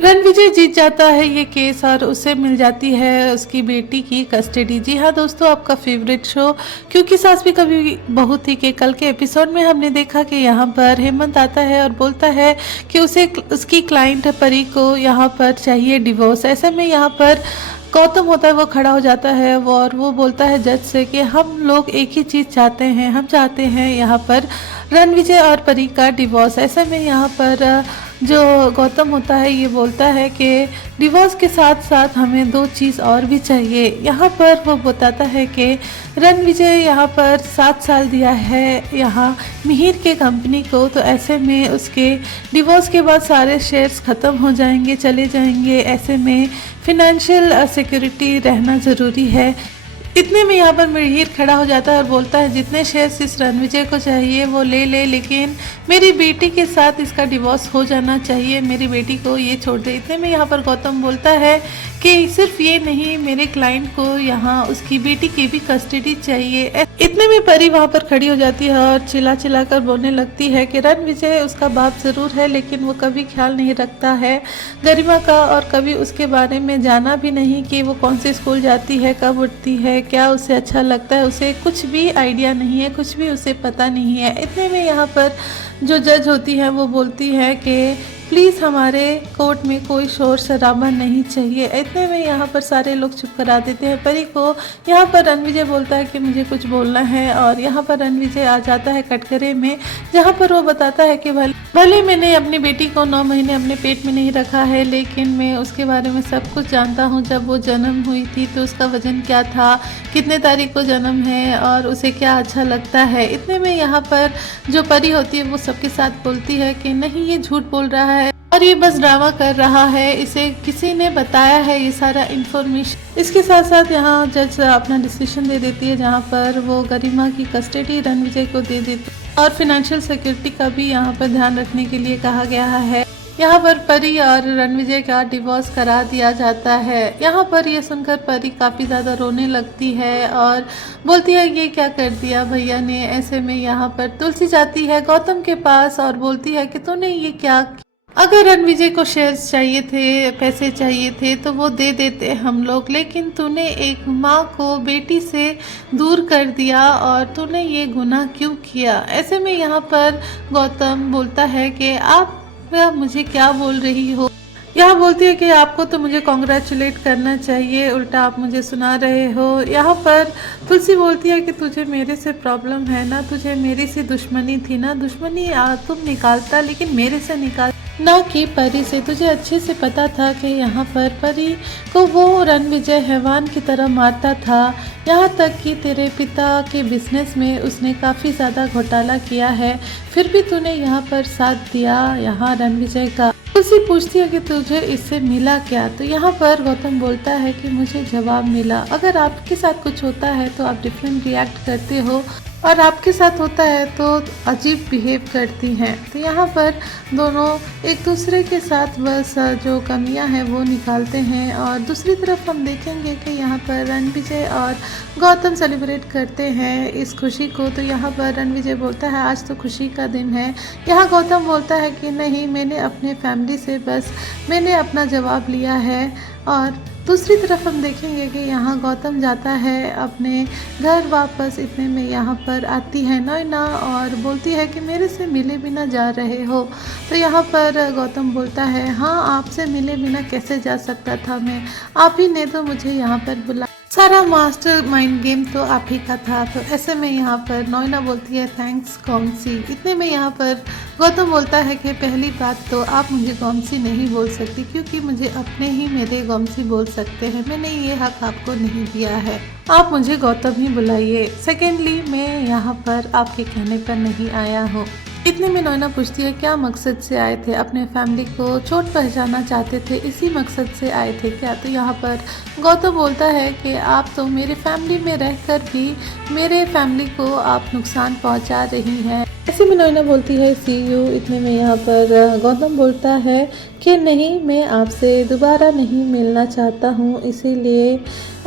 रणविजय जीत जाता है ये केस और उसे मिल जाती है उसकी बेटी की कस्टडी। जी हाँ दोस्तों, आपका फेवरेट शो क्योंकि सास भी कभी बहू थी के कल के एपिसोड में हमने देखा कि यहाँ पर हेमंत आता है और बोलता है कि उसे उसकी क्लाइंट परी को यहाँ पर चाहिए डिवोर्स। ऐसे में यहाँ पर गौतम होता है वो खड़ा हो जाता है और वो बोलता है जज से कि हम लोग एक ही चीज़ चाहते हैं, हम चाहते हैं यहाँ पर रणविजय और परी का डिवोर्स। ऐसे में यहाँ पर जो गौतम होता है ये बोलता है कि डिवोर्स के साथ साथ हमें दो चीज़ और भी चाहिए। यहाँ पर वो बताता है कि रणविजय यहाँ पर 7 साल दिया है यहाँ मिहिर के कंपनी को, तो ऐसे में उसके डिवोर्स के बाद सारे शेयर्स ख़त्म हो जाएंगे, चले जाएंगे। ऐसे में फिनेंशियल सिक्योरिटी रहना ज़रूरी है। इतने में यहाँ पर मिहिर खड़ा हो जाता है और बोलता है जितने शेयर्स इस रणविजय को चाहिए वो ले ले, लेकिन मेरी बेटी के साथ इसका डिवोर्स हो जाना चाहिए, मेरी बेटी को ये छोड़ दे। इतने में यहाँ पर गौतम बोलता है कि सिर्फ ये नहीं, मेरे क्लाइंट को यहाँ उसकी बेटी की भी कस्टडी चाहिए। इतने में परी वहाँ पर खड़ी हो जाती है और चिल्ला चिल्ला कर बोलने लगती है कि रणविजय उसका बाप ज़रूर है लेकिन वो कभी ख्याल नहीं रखता है गरिमा का, और कभी उसके बारे में जाना भी नहीं कि वो कौन से स्कूल जाती है, कब उठती है, क्या उसे अच्छा लगता है, उसे कुछ भी आइडिया नहीं है, कुछ भी उसे पता नहीं है। इतने में यहाँ पर जो जज होती है वो बोलती है कि प्लीज़ हमारे कोर्ट में कोई शोर शराबा नहीं चाहिए। इतने में यहाँ पर सारे लोग चुप करा देते हैं परी को। यहाँ पर रणविजय बोलता है कि मुझे कुछ बोलना है और यहाँ पर रणविजय आ जाता है कटघरे में, जहाँ पर वो बताता है कि भले मैंने अपनी बेटी को 9 महीने अपने पेट में नहीं रखा है लेकिन मैं उसके बारे में सब कुछ जानता हूँ। जब वो जन्म हुई थी तो उसका वजन क्या था, कितने तारीख को जन्म है और उसे क्या अच्छा लगता है। इतने में यहाँ पर जो परी होती है वो सबके साथ बोलती है कि नहीं, ये झूठ बोल रहा है और ये बस ड्रामा कर रहा है, इसे किसी ने बताया है ये सारा इन्फॉर्मेशन। इसके साथ साथ यहाँ जज अपना डिसीजन दे देती है जहाँ पर वो गरिमा की कस्टडी रणविजय को दे देती है और फिनेंशियल सिक्योरिटी का भी यहाँ पर ध्यान रखने के लिए कहा गया है। यहाँ पर परी और रणविजय का डिवोर्स करा दिया जाता है। यहाँ पर ये सुनकर परी काफ़ी ज़्यादा रोने लगती है और बोलती है ये क्या कर दिया भैया ने। ऐसे में यहाँ पर तुलसी जाती है गौतम के पास और बोलती है कि तूने ये क्या, अगर रणविजय को शेयर्स चाहिए थे, पैसे चाहिए थे तो वो दे देते हम लोग, लेकिन तूने एक माँ को बेटी से दूर कर दिया और तूने ये गुनाह क्यों किया। ऐसे में यहाँ पर गौतम बोलता है कि आप मुझे क्या बोल रही हो। यहाँ बोलती है कि आपको तो मुझे कॉन्ग्रेचुलेट करना चाहिए, उल्टा आप मुझे सुना रहे हो। यहाँ पर तुलसी बोलती है कि तुझे मेरे से प्रॉब्लम है ना, तुझे मेरे से दुश्मनी थी ना, दुश्मनी तुम निकालता लेकिन मेरे से निकाल ना कि परी से। तुझे अच्छे से पता था कि यहाँ पर परी को वो रणविजय हैवान की तरह मारता था, यहाँ तक कि तेरे पिता के बिजनेस में उसने काफ़ी ज़्यादा घोटाला किया है, फिर भी तूने यहाँ पर साथ दिया यहाँ रणविजय का। तुलसी पूछती है कि तुझे इससे मिला क्या, तो यहाँ पर गौतम बोलता है कि मुझे जवाब मिला। अगर आपके साथ कुछ होता है तो आप डिफरेंट रिएक्ट करते हो और आपके साथ होता है तो अजीब बिहेव करती हैं। तो यहाँ पर दोनों एक दूसरे के साथ बस जो कमियां हैं वो निकालते हैं। और दूसरी तरफ हम देखेंगे कि यहाँ पर रणविजय और गौतम सेलिब्रेट करते हैं इस खुशी को। तो यहाँ पर रणविजय बोलता है आज तो खुशी का दिन है। यहाँ गौतम बोलता है कि नहीं, मैंने अपने फैमिली से बस मैंने अपना जवाब लिया है। और दूसरी तरफ हम देखेंगे कि यहाँ गौतम जाता है अपने घर वापस। इतने में यहाँ पर आती है नैना और बोलती है कि मेरे से मिले बिना जा रहे हो। तो यहाँ पर गौतम बोलता है हाँ, आपसे मिले बिना कैसे जा सकता था मैं, आप ही ने तो मुझे यहाँ पर बुला, सारा मास्टर माइंड गेम तो आप ही का था। तो ऐसे में यहाँ पर नैना बोलती है थैंक्स गौमसी। इतने में यहाँ पर गौतम बोलता है कि पहली बात तो आप मुझे गौमसी नहीं बोल सकती क्योंकि मुझे अपने ही मेरे गौमसी बोल सकते हैं, मैंने ये हक आपको नहीं दिया है, आप मुझे गौतम ही बुलाइए। सेकेंडली, मैं यहाँ पर आपके कहने पर नहीं आया हूँ। इतने में नैना पूछती है क्या मकसद से आए थे, अपने फैमिली को चोट पहुंचाना चाहते थे, इसी मकसद से आए थे क्या। तो यहाँ पर गौतम बोलता है कि आप तो मेरे फैमिली में रहकर भी मेरे फैमिली को आप नुकसान पहुंचा रही हैं। ऐसे में नोइना बोलती है सी यू। इतने में यहाँ पर गौतम बोलता है कि नहीं, मैं आपसे दोबारा नहीं मिलना चाहता हूँ, इसीलिए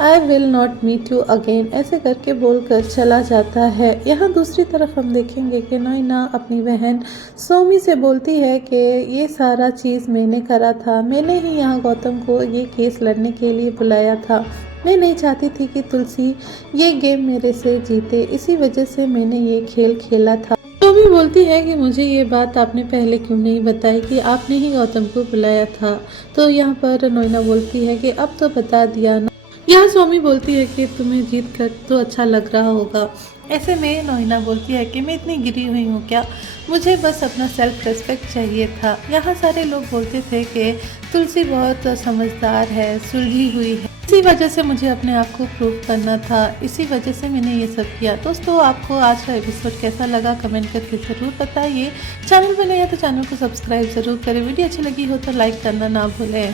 I will not meet you again, ऐसे करके बोलकर चला जाता है। यहाँ दूसरी तरफ हम देखेंगे कि नोइना अपनी बहन सोमी से बोलती है कि ये सारा चीज़ मैंने करा था, मैंने ही यहाँ गौतम को ये केस लड़ने के लिए बुलाया था। मैं नहीं चाहती थी कि तुलसी ये गेम मेरे से जीते, इसी वजह से मैंने ये खेल खेला था। टॉमी बोलती है कि मुझे ये बात आपने पहले क्यों नहीं बताई कि आपने ही गौतम को बुलाया था। तो यहाँ पर नोइना बोलती है कि अब तो बता दिया ना। यहाँ स्वामी बोलती है कि तुम्हें जीत कर तो अच्छा लग रहा होगा। ऐसे में नोइना बोलती है कि मैं इतनी गिरी हुई हूँ क्या, मुझे बस अपना सेल्फ रेस्पेक्ट चाहिए था। यहाँ सारे लोग बोलते थे कि तुलसी बहुत समझदार है, सुलझी हुई है, इसी वजह से मुझे अपने आप को प्रूव करना था, इसी वजह से मैंने ये सब किया। दोस्तों, आपको आज का एपिसोड कैसा लगा कमेंट करके ज़रूर बताइए। चैनल पर नए हैं तो चैनल को सब्सक्राइब ज़रूर करें। वीडियो अच्छी लगी हो तो लाइक करना ना भूलें।